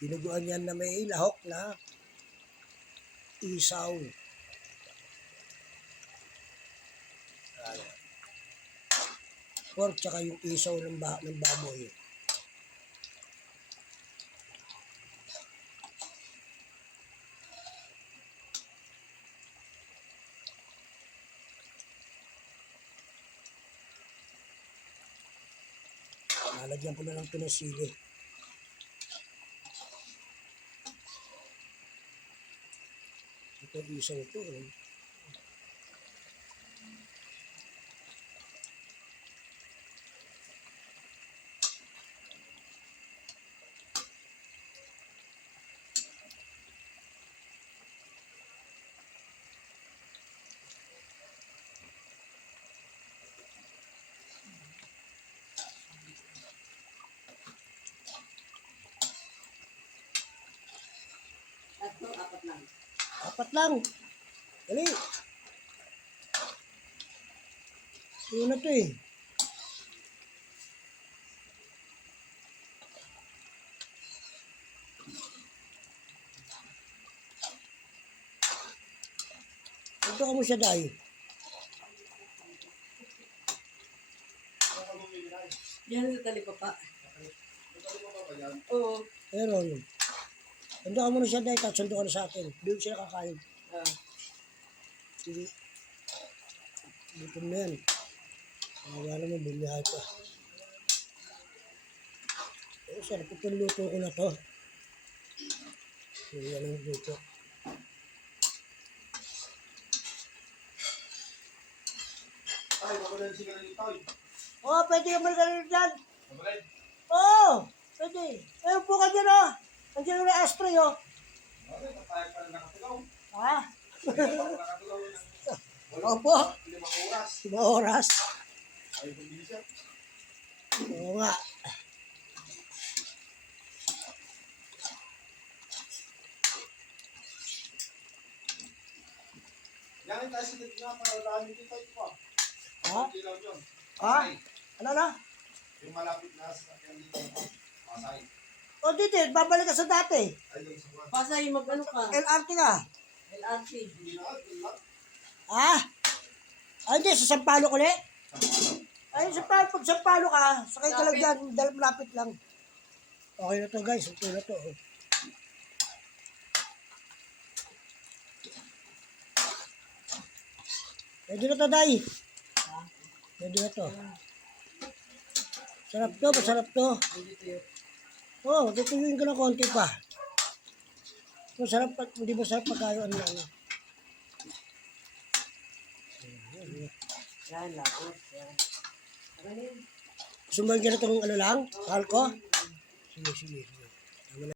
Dinuguan yan na may lahok na isaw. Pork tsaka yung isaw ng baboy. Lalagyan ko na lang ito ng sili. Ito isaw ito. Apat lang. Apat lang. Dali. Yun na ito eh. Ito ka mo siya dahil. Yan sa talipapa. Oo. Meron. Sundo ka muna siya dahil, sundo ka na sa akin. Doon siya kakain. Sige. Gutom na yan. Wala naman, bumiyahe pa. Sarap itong luto ko na to. Yan ang luto. Ay, mabalay si kanil ito. Oo, pwede ka magaling dyan. Mabalay? Oo, pwede. Eh, po ka dyan oh. Nandiyan yung ashtray oh. Mabalay, kapayag pa na nakatulaw. Ha? Kapayag pa na nakatulaw. Opo. 5 oras. 5 oras. Ay, pagbilis siya. Oo nga. Yan tayo sa tigna para dami dito ito. Ha? Hindi lang yun. Ha? Pasay. Ano na? Yung malapit na sa yan dito. Pasay. O dito, babalik ka sa dati. Ay, yung sa mga. Pasay, mag-ano ka? LRT ka. LRT. Hindi na, hindi na. Ha? Ay, hindi, sa Sampalo ko ulit. Ay, pag Sampalo ka, sakay ka lang dyan, dahil malapit lang. Okay na to guys, okay na to. Oh. Pwede na to, Day. Pwede na to. Sarap to, masarap to. Oo, tutuyuin ko ng konti pa. Masarap, hindi masarap pagkayo ano. Yan, lapos. Yan. Gusto mo yung ganitong ano lang? Mahal ko? Sige, sige.